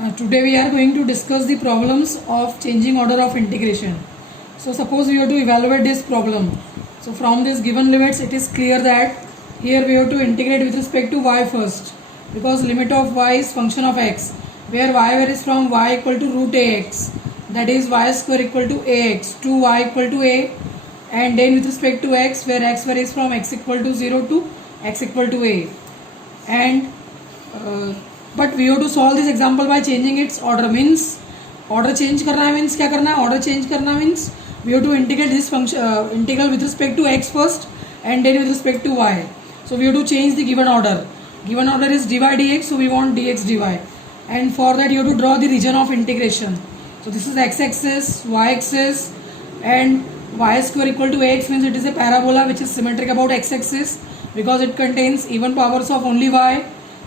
Today we are going to discuss the problems of changing order of integration. So suppose we have to evaluate this problem. So from this given limits it is clear that here we have to integrate with respect to y first, because limit of y is function of x, where y varies from y equal to root ax, that is y square equal to ax, to y equal to a, and then with respect to x, where x varies from x equal to 0 to x equal to a. And but we have to solve this example by changing its order. Means order change करना है, means क्या करना है, order change करना means we have to integrate this function integral with respect to x first and then with respect to y. So we have to change the given order. Given order is dy dx, so we want dx dy, and for that you have to draw the region of integration. So this is x axis, y axis, and y square equal to ax means it is a parabola which is symmetric about x axis because it contains even powers of only y.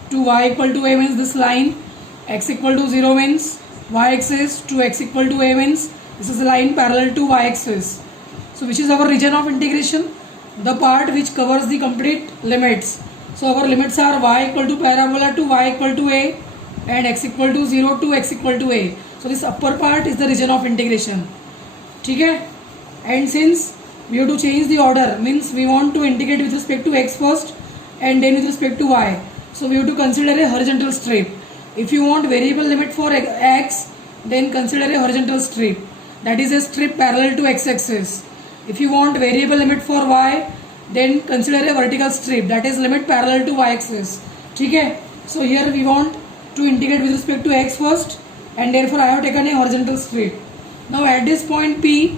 To y equal to a means this line, x equal to 0 means y axis, to x equal to a means this is a line parallel to y axis. So which is our region of integration? The part which covers the complete limits. So our limits are y equal to parabola to y equal to a, and x equal to 0 to x equal to a. So this upper part is the region of integration. ठीक है? And since we have to change the order, means we want to integrate with respect to x first and then with respect to y. So we have to consider a horizontal strip. If you want variable limit for x, then consider a horizontal strip. That is a strip parallel to x axis. If you want variable limit for y, then consider a vertical strip. That is limit parallel to y axis. ठीक है? So here we want to integrate with respect to x first, and therefore I have taken a horizontal strip. Now at this point P,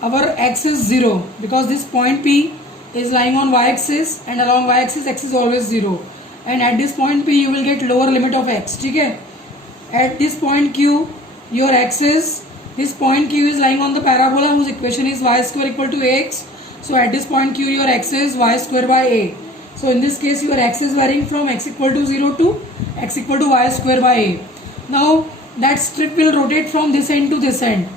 our x is 0 because this point P is lying on y axis, and along y axis x is always 0, and at this point P you will get lower limit of x. ठीक है? At this point Q, your x is, this point Q is lying on the parabola whose equation is y square equal to ax. So at this point Q your x is y square by a. So in this case your x is varying from x equal to 0 to x equal to y square by a. Now that strip will rotate from this end to this end.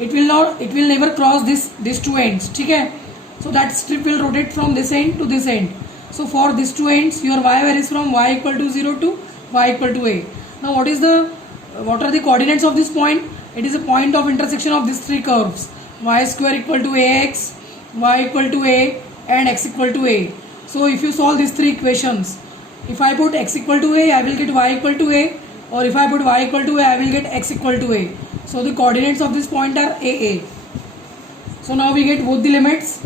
It will never cross these two ends. ठीक है? So that strip will rotate from this end to this end. So for these two ends your y varies from y equal to 0 to y equal to a. Now what are the coordinates of this point? It is a point of intersection of these three curves, y square equal to ax, y equal to a, and x equal to a. So if you solve these three equations, if I put x equal to a, I will get y equal to a, or if I put y equal to a, I will get x equal to a. So the coordinates of this point are a. So now we get both the limits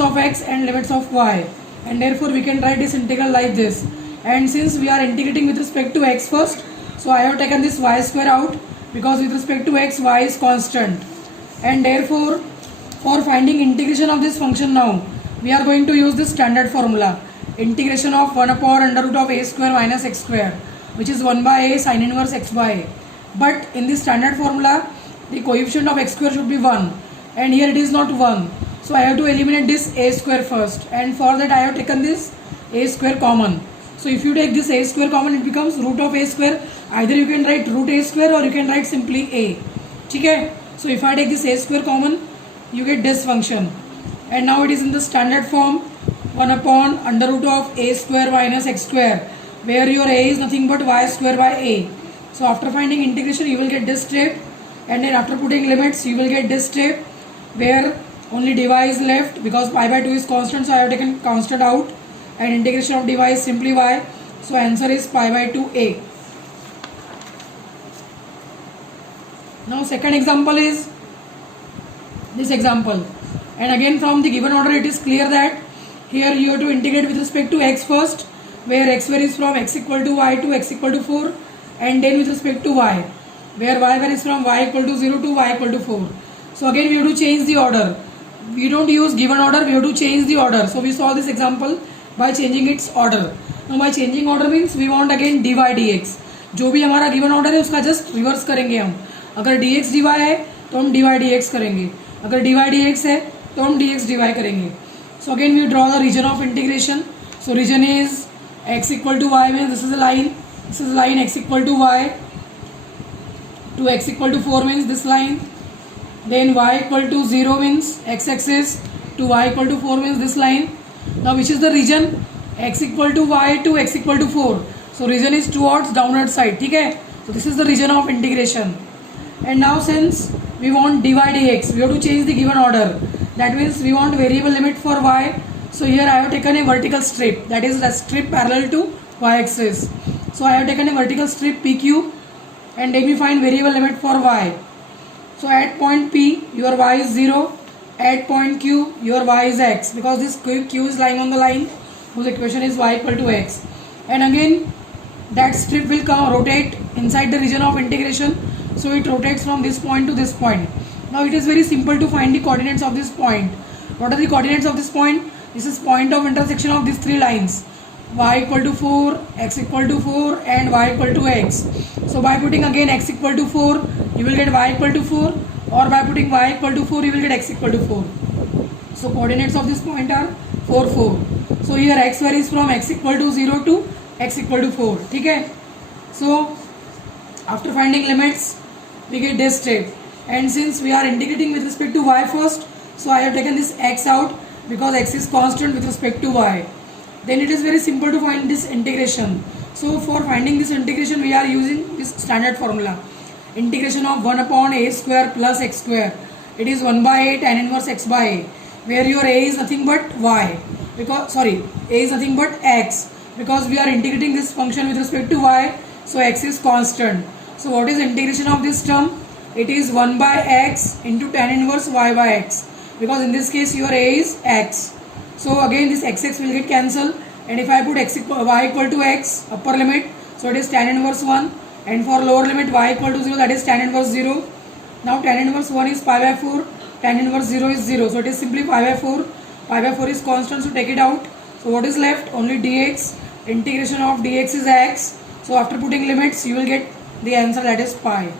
of x and limits of y, and therefore we can write this integral like this. And since we are integrating with respect to x first, so I have taken this y square out because with respect to x, y is constant, and therefore for finding integration of this function now we are going to use this standard formula, integration of 1 upon under root of a square minus x square, which is 1 by a sin inverse x by a. But in this standard formula the coefficient of x square should be 1, and here it is not 1. So I have to eliminate this a square first, and for that I have taken this a square common. So if you take this a square common, it becomes root of a square. Either you can write root a square or you can write simply a. ठीक है? So if I take this a square common, you get this function, and now it is in the standard form, 1 upon under root of a square minus x square, where your a is nothing but y square by a. So after finding integration you will get this step, and then after putting limits you will get this step where only dy is left because pi by 2 is constant, so I have taken constant out, and integration of dy is simply y. So answer is pi by 2a. Now second example is this example, and again from the given order it is clear that here you have to integrate with respect to x first, where x varies from x equal to y to x equal to 4, and then with respect to y, where y varies from y equal to 0 to y equal to 4. So again we have to change the order. We don't use given order, we have to change the order. So we solve this example by changing its order. Now by changing order means we want again dy dx. जो भी हमारा given order है उसका just reverse करेंगे हम. अगर dx dy है तो हम dy dx करेंगे, अगर dy dx है तो हम dx dy करेंगे. So again we draw the region of integration. So region is x equal to y means this is a line. This is a line x equal to y, to x equal to 4 means this line. Then y equal to 0 means x axis, to y equal to 4 means this line. Now which is the region? X equal to y to x equal to 4. So region is towards downward side. ठीक है? So this is the region of integration. And now since we want dy dx, we have to change the given order. That means we want variable limit for y. So here I have taken a vertical strip, that is the strip parallel to y-axis. So I have taken a vertical strip PQ and let me find variable limit for y. So at point P your y is 0, at point Q your y is x, because this Q is lying on the line whose equation is y equal to x. And again that strip will come rotate inside the region of integration, so it rotates from this point to this point. Now it is very simple to find the coordinates of this point. What are the coordinates of this point? This is point of intersection of these three lines, y equal to 4, x equal to 4 and y equal to x. So by putting again x equal to 4 you will get y equal to 4, or by putting y equal to 4 you will get x equal to 4. So coordinates of this point are 4, 4. So here x varies from x equal to 0 to x equal to 4. Okay? So after finding limits we get this step, and since we are integrating with respect to y first, so I have taken this x out because x is constant with respect to y. Then it is very simple to find this integration. So for finding this integration we are using this standard formula, integration of 1 upon a square plus x square. It is 1 by a tan inverse x by a, where your a is nothing but y, because a is nothing but x, because we are integrating this function with respect to y, so x is constant. So what is integration of this term? It is 1 by x into tan inverse y by x, because in this case your a is x. So again this x will get cancelled, and if I put y equal to x upper limit, so it is tan inverse 1, and for lower limit y equal to 0, that is tan inverse 0. Now tan inverse 1 is pi by 4, tan inverse 0 is 0, so it is simply pi by 4. Pi by 4 is constant, so take it out. So what is left? Only dx. Integration of dx is x. So after putting limits you will get the answer, that is pi.